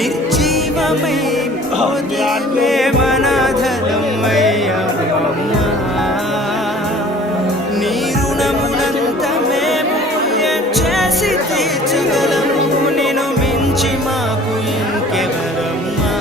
నిర్జీవమై పోతే మనాధనం అయ్యామమ్మా నీ రుణమునంత మేము చేసి తీర్చగలము నిన్ను మించి మాకు ఇంకెవరమ్మా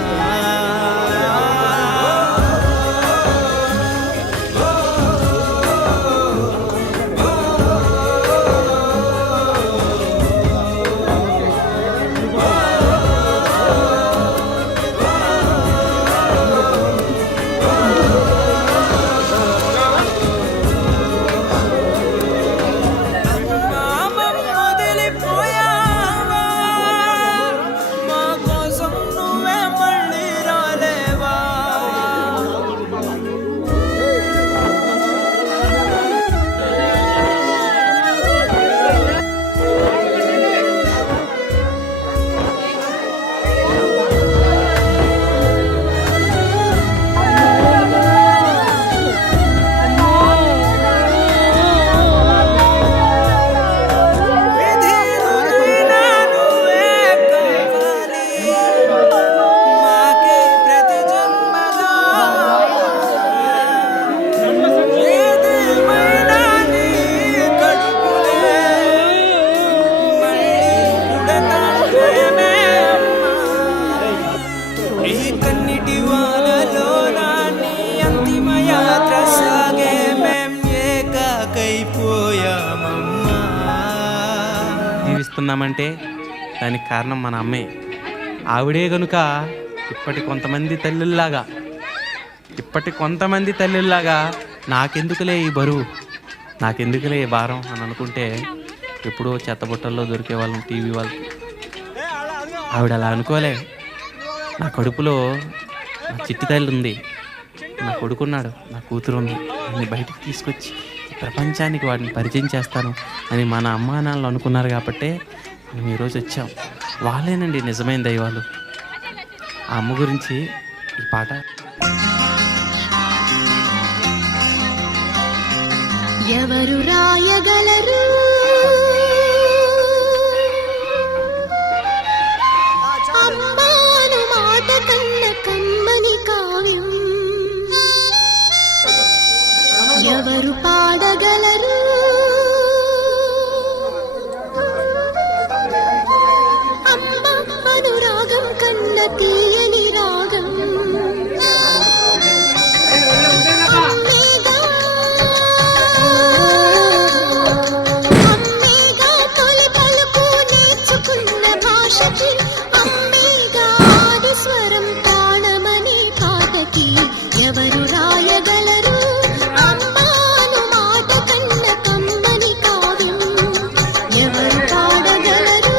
జీవిస్తున్నామంటే దానికి కారణం మన అమ్మే. ఆవిడే కనుక ఇప్పటి కొంతమంది తల్లుల్లాగా నాకెందుకులే ఈ బరువు, నాకెందుకులే ఈ భారం అని అనుకుంటే ఎప్పుడో చెత్తబుట్టల్లో దొరికే వాళ్ళం టీవీ వాళ్ళు. ఆవిడ అలా అనుకోలే. నా కడుపులో నా చిట్టి తల్లి ఉంది, నా కొడుకున్నాడు, నా కూతురు ఉంది, అన్ని బయటికి తీసుకొచ్చి ప్రపంచానికి వాటిని పరిచయం చేస్తాను అని మన అమ్మా నాన్నలు అనుకున్నారు కాబట్టే మేము ఈరోజు వచ్చాం. వాళ్ళేనండి నిజమైన దైవాలు. ఆ అమ్మ గురించి ఈ పాట. ఎవరు రాయగలరు అమ్మాను మాట కన్న కమ్మని కావ్యం, ఎవరు పాడగలరు అమ్మ అనురాగం కన్న తీయని రాగం, అమ్మేగా తొలి పలుకు నేర్చుకున్న భాషకి, అమ్మేగా ఆది స్వరం ప్రాణమని పాటకి, ఎవరు రాయగలరు అమ్మాను మాట కన్న కమ్మని కావ్యం, ఎవరు పాడగలరు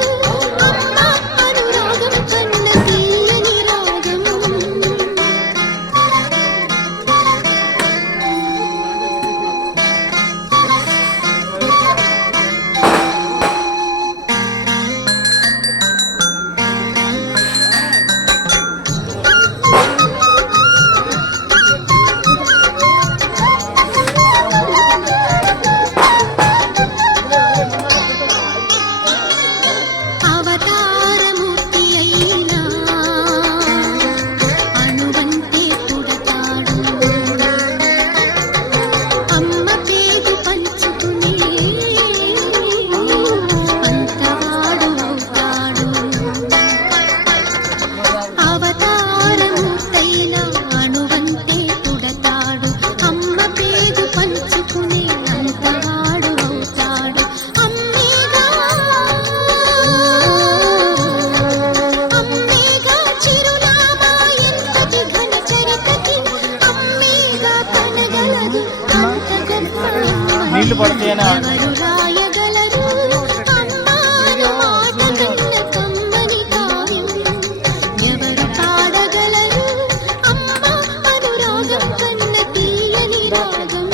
అమ్మ అనురాగం కన్న తీయని రాగం. అవతారమూర్తి అయినా అణువంటే పుడతాడు, అమ్మ పేగు పంచుకుని అంతవాడు అవుతాడు. అవతారమూర్తైనా అణువంటే పుడతాడు, అమ్మ పేగు పంచుకుని అంతవాడు అవుతాడు. అమ్మేగా చిరునామా ఎంతటి ఘన చరితకి, అమ్మేగా కనగలదు అంత గొప్ప. ఎవరు రాయగలరు అమ్మాను మాట కన్న కమ్మని కావ్యం, ఎవరు పాడగలరు అమ్మ అనురాగం కన్న తీయని రాగం.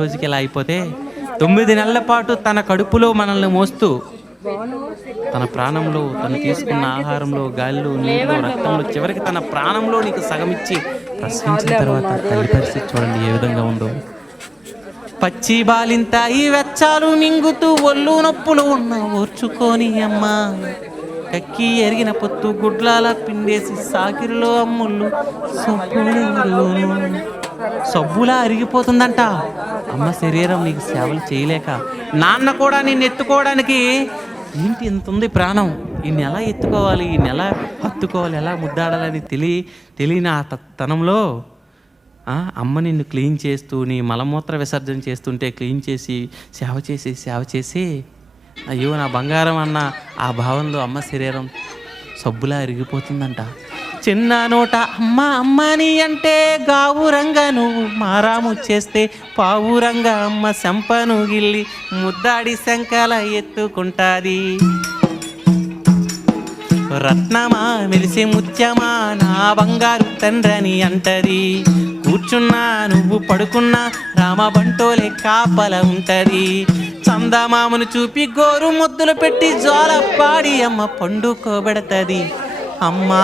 రోజుకి ఇలా అయిపోతే 9 నెలల పాటు తన కడుపులో మనల్ని మోస్తూ తన ప్రాణంలో తను తీసుకున్న ఆహారంలో గాలిలో నీళ్ళు రక్తంలో చివరికి తన ప్రాణంలో నీకు సగమిచ్చి ప్రసవించిన తర్వాత తల్లి పరిస్థితి చూడండి ఏ విధంగా ఉందో. పచ్చి బాలింత ఈ వెచ్చాలు మింగుతూ ఒళ్ళు నొప్పులు ఉన్న ఓర్చుకొని అమ్మ కక్కి ఎరిగిన పొత్తు గుడ్లాల పిండేసి సాకిరిలో అమ్ముళ్ళు సబ్బులా అరిగిపోతుందంట. అమ్మ శరీరం నీకు సేవలు చేయలేక, నాన్న కూడా నిన్ను ఎత్తుకోవడానికి ఏంటి ఇంత ఉంది ప్రాణం, ఈయన్ని ఎలా ఎత్తుకోవాలి, ఈయన్ని ఎలా హత్తుకోవాలి, ఎలా ముద్దాడాలని తెలియని ఆ తనంలో అమ్మ నిన్ను క్లీన్ చేస్తూ నీ మలమూత్ర విసర్జన చేస్తుంటే క్లీన్ చేసి సేవ చేసి అయ్యో నా బంగారం అన్న ఆ భావంలో అమ్మ శరీరం సబ్బులా అరిగిపోతుందంట. చిన్న నోట అమ్మ అమ్మని అంటే గావురంగా నువ్వు మారాము చేస్తే పావురంగా అమ్మ శంపను గిల్లి ముద్దాడి శంకల ఎత్తుకుంటాది. రత్నమా మెలిసి ముత్యమా నా బంగారు తండ్రని అంటది. కూర్చున్నా నువ్వు పడుకున్నా రామబంటోలే కాపల ఉంటది. చందమామను చూపి గోరు ముద్దులు పెట్టి జోల పాడి అమ్మ పండుకోబెడతది. అమ్మా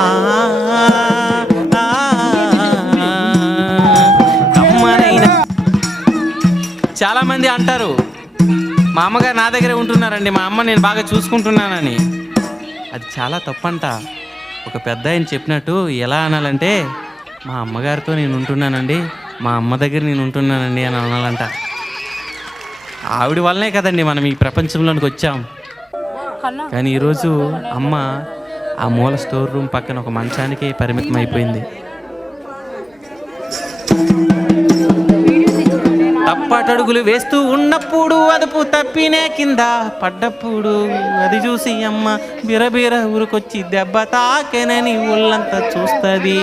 అమ్మనైనా చాలామంది అంటారు మా అమ్మగారు నా దగ్గరే ఉంటున్నారండి, మా అమ్మ నేను బాగా చూసుకుంటున్నానని. అది చాలా తప్పంట. ఒక పెద్ద ఆయన చెప్పినట్టు ఎలా అనాలంటే మా అమ్మగారితో నేను ఉంటున్నానండి, మా అమ్మ దగ్గర నేను ఉంటున్నానండి అని అనాలంట. ఆవిడ వల్లనే కదండి మనం ఈ ప్రపంచంలోనికి వచ్చాం. కానీ ఈరోజు అమ్మ ఆ మూల స్టోర్ రూమ్ పక్కన ఒక మంచానికే పరిమితం అయిపోయింది. తప్పటడుగులు వేస్తూ ఉన్నప్పుడు అదుపు తప్పినే కింద పడ్డప్పుడు అది చూసి అమ్మ బిరబిర ఊరుకొచ్చి దెబ్బ తాకెనని ఒళ్ళంతా చూస్తుంది.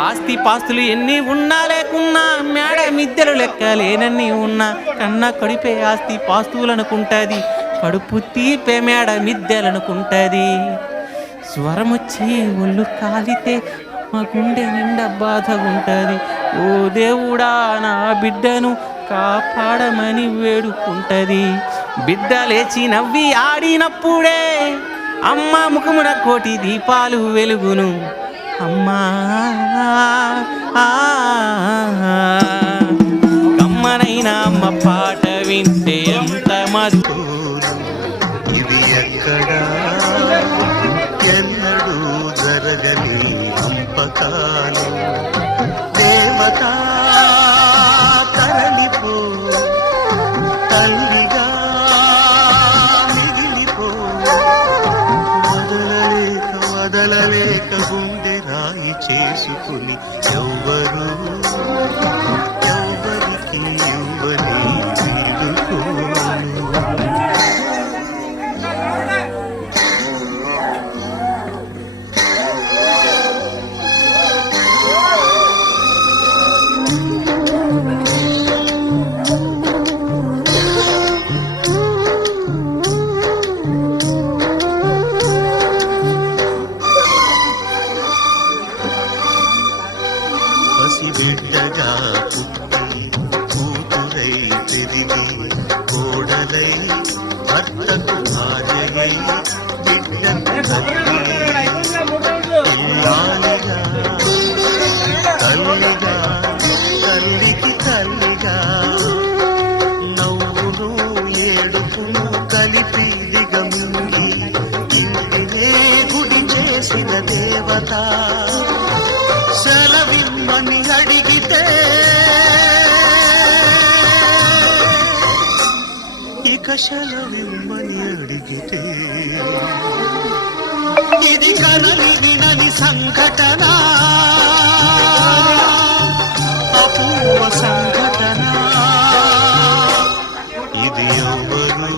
ఆస్తి పాస్తులు ఎన్ని ఉన్నా లేకున్నా మేడ మిద్దెలు లెక్కలేనన్ని ఉన్నా కన్న కడిపే ఆస్తి పాస్తులనుకుంటుంది, కడుపు తీపే మేడ మిద్దెలనుకుంటుంది. స్వరం వచ్చి ఒళ్ళు కాలితే మా గుండె నిండా బాధ ఉంటుంది. ఓ దేవుడా నా బిడ్డను కాపాడమని వేడుకుంటుంది. బిడ్డ లేచి నవ్వి ఆడినప్పుడే అమ్మ ముఖమున కోటి దీపాలు వెలుగును. అమ్మా కమ్మనైనా అమ్మ పాట వింటే ఎంత మధు. ఇది ఎక్కడా ఎన్నడూ జరగని పంపకాలు. దేవత తరలిపో తల్లిగా మిగిలిపో. వదలలేక గుండె రాయి చేసుకుని ఎవ్వరికి ఇవ్వని వీడుకోను. బిడ్డగా పుట్టి కూతురై తిరిగి కోడలై భర్తకు భార్యై బిడ్డకు పిల్లాలిగా తల్లిగా తల్లికి తల్లిగా నవ్వును ఏడుపును కలిపి దిగమింగి ఇంటినే గుడి చేసిన దేవత. సెలవిమ్మని అడిగితే ఇక సెలవిమ్మని అడిగితే ఇది కనని వినని సంఘటన, అపూర్వ సంఘటన. ఇది ఎవరు